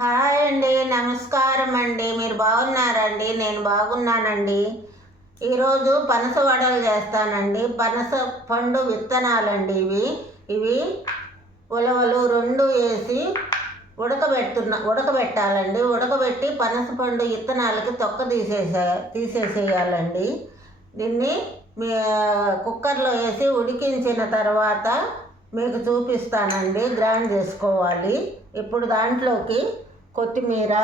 Hi అండి, నమస్కారం అండి. మీరు బాగున్నారండి? నేను బాగున్నానండి. ఈరోజు పనస వడలు చేస్తానండి. పనస పండు విత్తనాలండి ఇవి ఉలవలు రెండు వేసి ఉడకబెట్టాలండి. ఉడకబెట్టి పనస పండు విత్తనాలకి తొక్క తీసేసేయాలండి. దీన్ని కుక్కర్లో వేసి ఉడికించిన తర్వాత మీకు చూపిస్తానండి. గ్రైండ్ చేసుకోవాలి. ఇప్పుడు దాంట్లోకి కొత్తిమీర,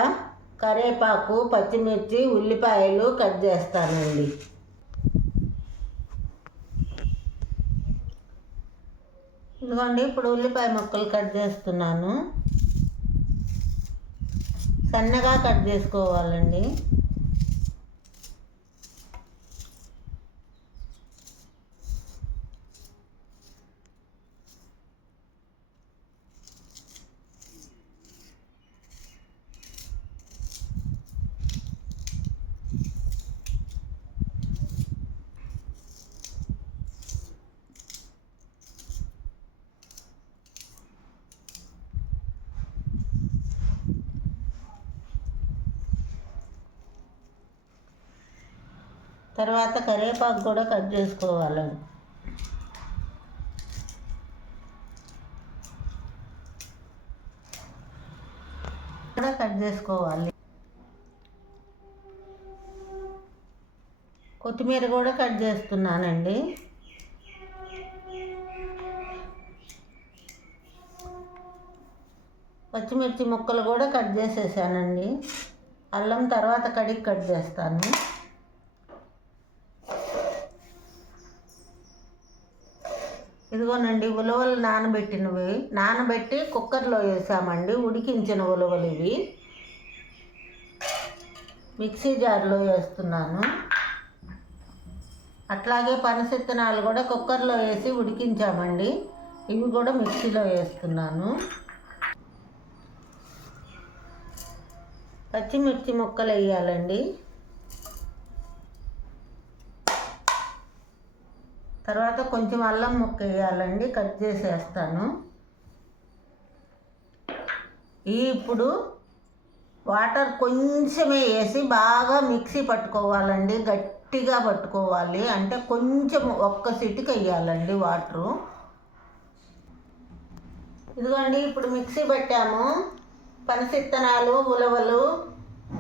కరివేపాకు, పచ్చిమిర్చి, ఉల్లిపాయలు కట్ చేస్తానండి. ఇదిగోండి, ఇప్పుడు ఉల్లిపాయ ముక్కలు కట్ చేస్తున్నాను. సన్నగా కట్ చేసుకోవాలండి. తర్వాత కరివేపాకు కూడా కట్ చేసుకోవాలండి. కొత్తిమీర కూడా కట్ చేస్తున్నానండి. పచ్చిమిర్చి ముక్కలు కూడా కట్ చేసేసానండి. అల్లం తర్వాత కడిగి కట్ చేస్తాను. ఇదిగోనండి, ఉలవలు నానబెట్టి కుక్కర్లో వేసామండి. ఉడికించిన ఉలవలు ఇవి మిక్సీ జార్లో వేస్తున్నాను. అట్లాగే పనస విత్తనాలు కూడా కుక్కర్లో వేసి ఉడికించామండి. ఇవి కూడా మిక్సీలో వేస్తున్నాను. పచ్చిమిర్చి ముక్కలు వేయాలండి. తర్వాత కొంచెం అల్లం ముక్క వేయాలండి. కట్ చేసేస్తాను. ఇప్పుడు వాటర్ కొంచెమే వేసి బాగా మిక్సీ పట్టుకోవాలండి. గట్టిగా పట్టుకోవాలి. అంటే కొంచెం ఒక్క సిటికి వేయాలండి వాటరు. ఇదిగోండి, ఇప్పుడు మిక్సీ పెట్టాము. పనస విత్తనాలు, ఉలవలు,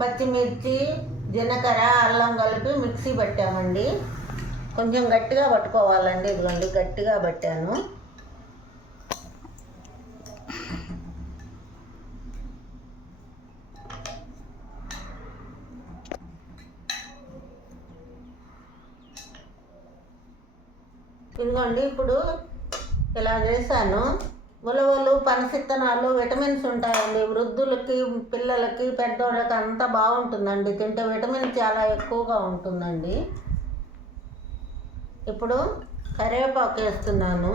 పచ్చిమిర్చి, జీలకర్ర, అల్లం కలిపి మిక్సీ పెట్టామండి. కొంచెం గట్టిగా పట్టుకోవాలండి. ఇదిగోండి, గట్టిగా పట్టాను. ఇదిగోండి, ఇప్పుడు ఇలా చేశాను. ఉలవలు, పనస విత్తనాలు విటమిన్స్ ఉంటాయండి. వృద్ధులకి, పిల్లలకి, పెద్దోళ్ళకి అంతా బాగుంటుందండి. తింటే విటమిన్ చాలా ఎక్కువగా ఉంటుందండి. ఇప్పుడు కరివేపాకు వేస్తున్నాను.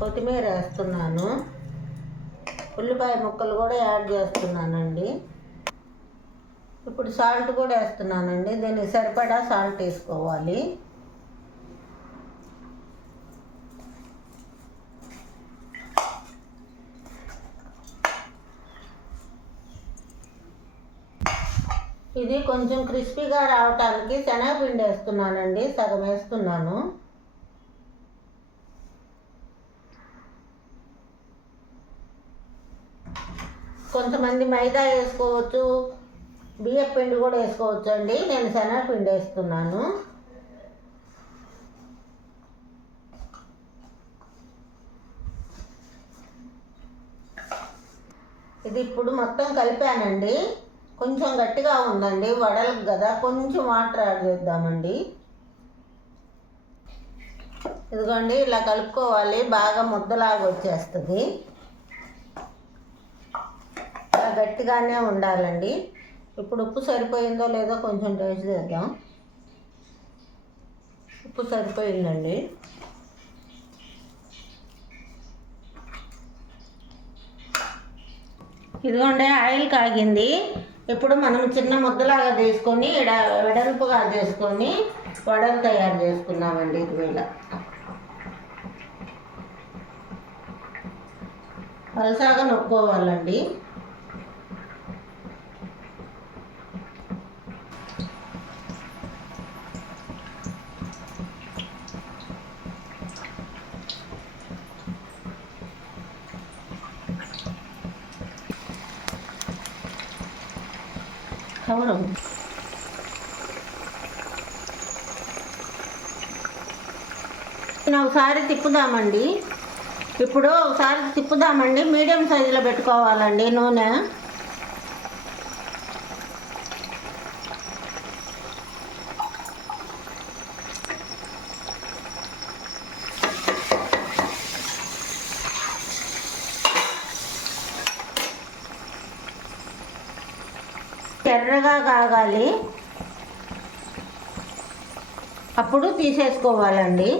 కొత్తిమీర వేస్తున్నాను. ఉల్లిపాయ ముక్కలు కూడా యాడ్ చేస్తున్నానండి. ఇప్పుడు సాల్ట్ కూడా వేస్తున్నానండి. దీనికి సరిపడా సాల్ట్ వేసుకోవాలి. ఇది కొంచెం క్రిస్పీగా రావటానికి శనగపిండి వేస్తున్నానండి. సగం వేస్తున్నాను. కొంతమంది మైదా వేసుకోవచ్చు, బియ్యం పిండి కూడా వేసుకోవచ్చు అండి. నేను శనగపిండి వేస్తున్నాను. ఇది ఇప్పుడు మొత్తం కలిపానండి. కొంచెం గట్టిగా ఉందండి, వడలకు కదా. కొంచెం వాటర్ యాడ్ చేద్దామండి. ఇదిగోండి, ఇలా కలుపుకోవాలి. బాగా ముద్దలాగా వచ్చేస్తుంది. ఇలా గట్టిగానే ఉండాలండి. ఇప్పుడు ఉప్పు సరిపోయిందో లేదో కొంచెం టేస్ట్ చేద్దాం. ఉప్పు సరిపోయిందండి. ఇదిగోండి, ఆయిల్ కాగింది. ఇప్పుడు మనం చిన్న ముద్దలాగా తీసుకొని వెడల్పుగా చేసుకొని వడలు తయారు చేసుకున్నామండి. ఇదివేళ పలసాగా నొక్కోవాలండి. అవును. ఒకసారి తిప్పుదామండి. ఇప్పుడు ఒకసారి తిప్పుదామండి. మీడియం సైజులో పెట్టుకోవాలండి నూనె. ఎర్రగా కాగాలి, అప్పుడు తీసేసుకోవాలండి.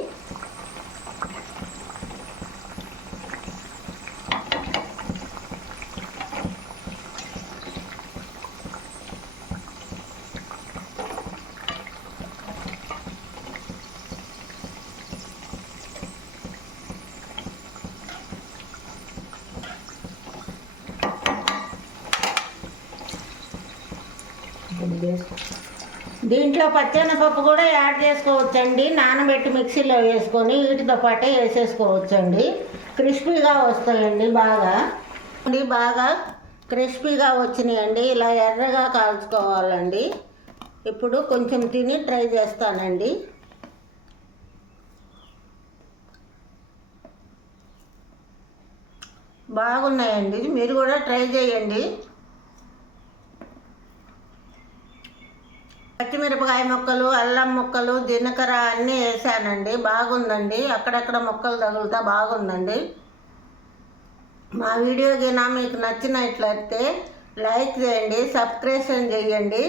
దీంట్లో పచ్చెనపప్పు కూడా యాడ్ చేసుకోవచ్చండి. నానబెట్టి మిక్సీలో వేసుకొని వీటితో పాటే వేసేసుకోవచ్చండి. క్రిస్పీగా వస్తాయండి. బాగా క్రిస్పీగా వచ్చినాయండి. ఇలా ఎర్రగా కాల్చుకోవాలండి. ఇప్పుడు కొంచెం తిని ట్రై చేస్తానండి. బాగున్నాయండి, మీరు కూడా ట్రై చేయండి. పచ్చిమిరపకాయ ముక్కలు, అల్లం ముక్కలు, జీలకర్ర అన్నీ వేసానండి. బాగుందండి. అక్కడక్కడ ముక్కలు తగులుతా బాగుందండి. మా వీడియో గినా మీకు నచ్చినట్లయితే లైక్ చేయండి, సబ్స్క్రిప్షన్ చేయండి.